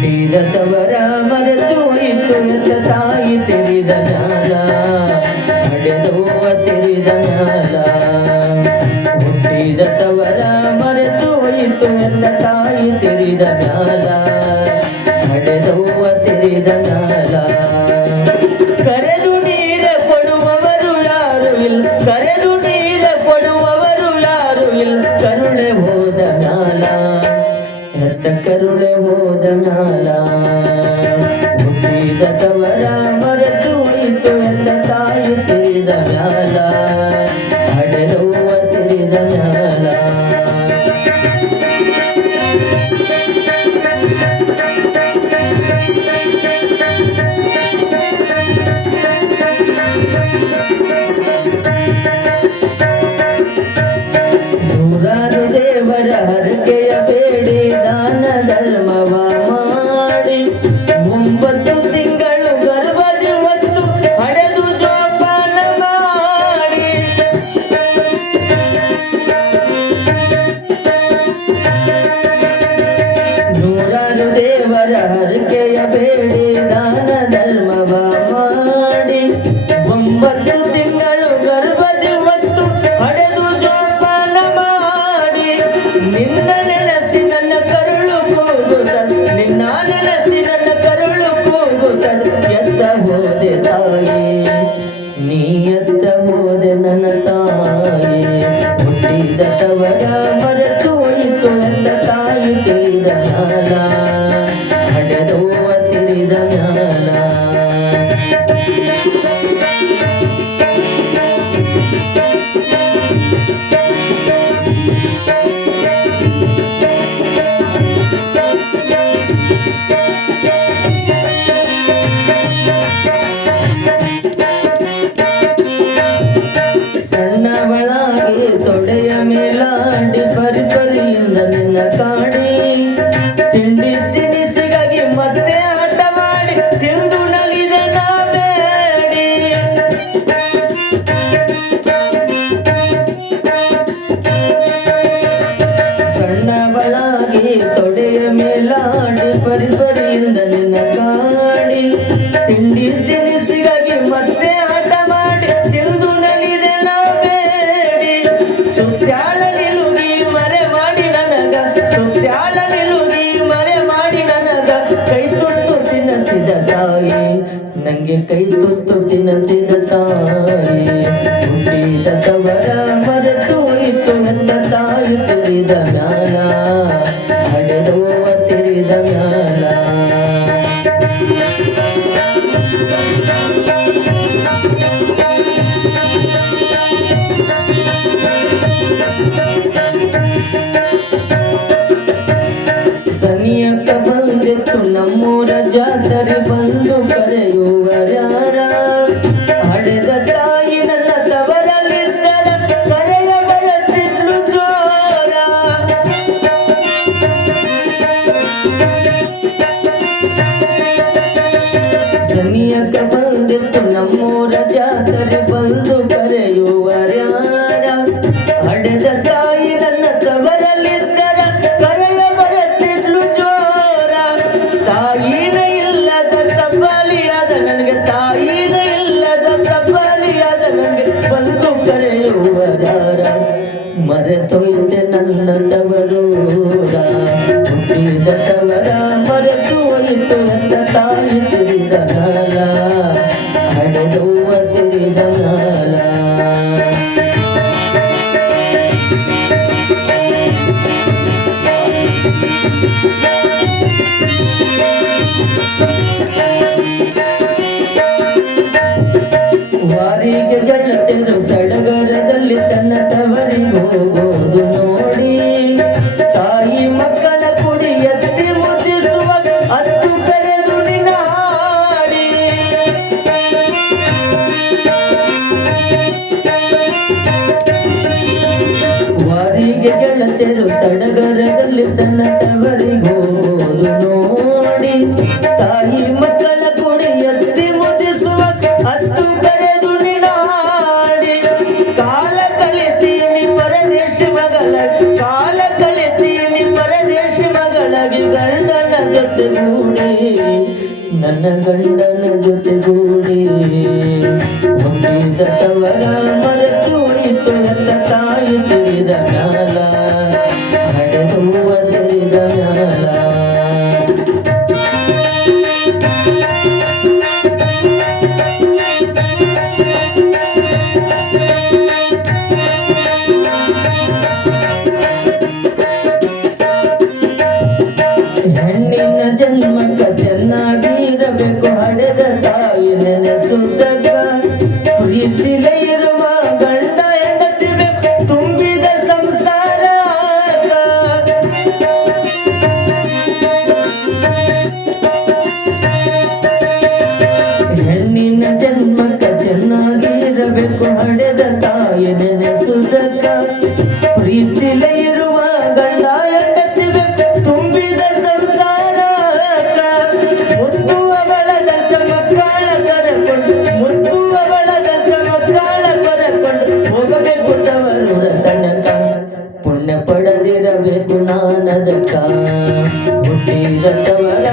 ಹುಟ್ಟಿದ ತವರ ಮರೆತು ಹೋಯಿತು ಎತ್ತ ತಾಯಿ ತೆರೆದ ಮ್ಯಾಲ ನಡೆದವ್ವ ತೆರೆದ ಮ್ಯಾಲ. ಹುಟ್ಟಿದ ತವರ ಮರೆತು ಹೋಯಿತು ಎತ್ತ ತಾಯಿ ತೆರೆದ ಮ್ಯಾಲ ನಡೆದವ್ವ ತೆರೆದ ಮ್ಯಾಲ. ಕರೆದು ನೀರ ಕೊಡುವವರು ಯಾರು ಇಲ್ಲ, ಕರೆದು ನೀರ ಕೊಡುವವರು ಯಾರು ಇಲ್ಲ. ಕರುಳೆ ಹೋದ ಮ್ಯಾಲ ಎತ್ತ ಕರುಳೆ ಹೋದ ಮ್ಯಾಲ. ಹುಟ್ಟಿದ ತವರ ಮರೆತು ಹೋಯಿತು ಎತ್ತ ತಾಯಿ ತೆರೆದ ಮ್ಯಾಲ ನಡೆದವ್ವ ತೆರೆದ ಮ್ಯಾಲ. ನೂರಾರು ದೇವರ ಹರಕೆಯ ಬೇಡಿ ದಾನ ಧರ್ಮವ ಮಾಡಿ 9 ತಿಂಗಳು ಗರ್ಭದಿ ಹೊತ್ತು ಹಡೆದು ಜೋಪಾನ ಮಾಡಿ. ನೂರಾರು ದೇವರ ಹರಕೆಯ ಬೇಡಿ ದಾನ ಧರ್ಮವ ಮಾಡಿ 9 ತಿಂಗಳು ಗರ್ಭದಿ ಹೊತ್ತು ಹಡೆದು ಜೋಪಾನ ಮಾಡಿ. ನಿನ್ನ ನೆನೆಸಿ ನನ್ನ ಕರುಳು ಕೂಗುತ್ತದೆ, ನಿನ್ನ ನೆನೆಸಿ ನನ್ನ ಕರುಳು ಕೂಗುತ್ತದೆ. ಎತ್ತ ಹೋದೆ ತಾಯಿ ನೀ ಎತ್ತ ಹೋದೆ ನನ್ನ ತಾಯಿ. ಹುಟ್ಟಿದ ತವರ ಮರೆತು ಹೋಯಿತು ಎತ್ತ ತಾಯಿ ತೆರೆದ ಮ್ಯಾಲ ನಡೆದವ್ವ ತೆರೆದ ಮ್ಯಾಲ. ಸಣ್ಣವಳಾಗಿ ತೊಡೆಯ ಮೇಲಾಡಿ ಪರಿಪರಿಯಿಂದ ನಿನ್ನ ಕಾಡಿ. ತಿಂಡಿ ತಿನಿಸಿಗಾಗಿ ಮತ್ತೆ ಆಟ ಮಾಡಿ ತಿಳಿದು ನಲಿದ ನಾ ಬೇಡಿ. ಸಣ್ಣವಳಾಗಿ ತೊಡೆಯ ಮೇಲಾಡಿ ಪರಿಪರಿಯಿಂದ ನಿನ್ನ ಕಾಡಿ. ತಿಂಡಿ ತಿನಿಸಿಗಾಗಿ ಮತ್ತೆ ಆಟ ಮಾಡಿ ತಿಳಿದು ನಲಿದೆ ನಾ ಬೇಡಿ. ಸುತ್ಯಾಳ ನಿಲುಗಿ ಮರೆ ಮಾಡಿ ನನಗ, ಸುತ್ಯಾಳ ನಿಲುಗಿ ಮರೆ ಮಾಡಿ ನನಗ ಕೈ ತುತ್ತು ತಿನ್ನಸಿದ ತಾಯಿ, ನಂಗೆ ಕೈ ತುತ್ತು ತಿನ್ನಸಿದ ತಾಯಿ. ಹುಟ್ಟಿದ ತವರ ಮರೆತು ಹೋಯಿತು ಎತ್ತ ತಾಯಿ ತೆರೆದ ಮ್ಯಾಲ ನಡೆದವ್ವ ತೆರೆದ ಮ್ಯಾಲ. ಸನಿಯಕ ಬಂದಿತ್ತು ನಮ್ಮೂರ ಜಾತ್ರೆ ಬಂದು ಕರೆಯುವರ್ಯಾರ. ಹಡೆದ ತಾಯಿ ನನ್ನ ತವರಲ್ಲಿದ್ದರೆ ಕರೆಯ ಬರುತ್ತಿದ್ಲು ಜೋರ. ಸನಿಯಕ ಬಂದಿತ್ತು ನಮ್ಮೂರ ಜಾತ್ರೆ ಬಂದು ಕರೆಯುವರ್ಯಾರ. ಹಡೆದ ತಾಯಿ ನನ್ನ ತವರಲ್ಲಿದ್ದರೆ ಕರೆಯ ಬರುತ್ತಿದ್ಲು ಜೋರ. ತಾಯಿನ ಇಲ್ಲದ ತಬ್ಬಲಿಯಾದ ನನಗೆ, ತಾಯಿನ ಇಲ್ಲದ ತಬ್ಬಲಿಯಾದ ನನಗೆ ಬಂದು ಕರೆಯುವರಾರ. ಮರೆತೊಯ್ದೆ ನನ್ನ ತವರೂರ. ಹುಟ್ಟಿದ ತವರ ಮರೆತು ಹೋಯಿತು ಎತ್ತ ತಾಯಿ ತೆರೆದ ಮ್ಯಾಲ ನಡೆದವ್ವ ತೆರೆದ ಮ್ಯಾಲ. ವಾರಿಗೆ ಗೆಳತಿಯರು ಸಡಗರದಲ್ಲಿ ತನ್ನ ತವರಿಗೆ ಹೋಗೋದು ನೋಡಿ. ತಾಯಿ ಮಕ್ಕಳ ಕುಡಿ ಎತ್ತಿ ಮುದ್ದಿಸುವಾಗ ಹತ್ತು ಕರೆದು ನಿನ್ನ ಹಾಡಿ. ವಾರಿಗೆ ಗೆಳತಿಯರು ಸಡಗರದಲ್ಲಿ ತನ್ನ ತವರಿಗೆ ಹೋಗೋದು ನೋಡಿ. ತಾಯಿ ಮಕ್ಕಳ ಕುಡಿ ಎತ್ತಿ ಮುದ್ದಿಸುವಾಗ ಹತ್ತು ಕರೆದು ನಿನ್ನ ಹಾಡಿ. ಕಾಲ ಕಳಿತೀನಿ ಪರದೇಶ ಮಗಳ, ಕಾಲ ಕಳಿತೀನಿ ಪರದೇಶ ಮಗಳಗಿ ಗಂಡ ಗಂಡನ ಜೊತೆಗೂಡಿ ನನ್ನ ಗಂಡನ ಜೊತೆಗೂಡಿ ಹುಟ್ಟಿದ ತವರ ಮರೆತು ಹೋಯಿತು ಎತ್ತ ತಾಯಿ ತಿಳಿದ ಮ್ಯಾಲ ಹಡೆದುವ ತಿಳಿದ ಮ್ಯಾಲ ಹೆಣ್ಣಿನ ಜನ್ಮಕ್ಕ ಚೆನ್ನಾಗಿರಬೇಕು ಹಡೆದ ತಾಯಿ ನೆನೆಸುತ್ತಗ ಪ್ರೀತಿಲೇ ಇರುವ ಗಂಡ ಹೆಂಡತಿ ಬೇಕು ತುಂಬಿದ ಸಂಸಾರ ಹೆಣ್ಣಿನ ಜನ್ಮಕ್ಕ ಚೆನ್ನಾಗಿರಬೇಕು ಹಡೆದ ತಾಯಿ ನೆನೆಸುತ್ತಗ ಪ್ರೀತಿಲೇ ಇರುವ ಗಂಡ ಹೆಂಡತಿ ಬೇಕು ತುಂಬಿದ ಸಂಸಾರ ಮುತ್ತುವ ಬಳದಂತ ಮಕ್ಕಳ ಕರಕೊಂಡು ಮುತ್ತುವ ಬಳದಂತ ಮಕ್ಕಳ ಕರಕೊಂಡು ಹೋಗಬೇಕು ತವರೂರ ತನಕ ಪುಣ್ಯ ಪಡೆದಿರಬೇಕು ನಾನದಕ್ಕ ಹುಟ್ಟಿದ ತವರ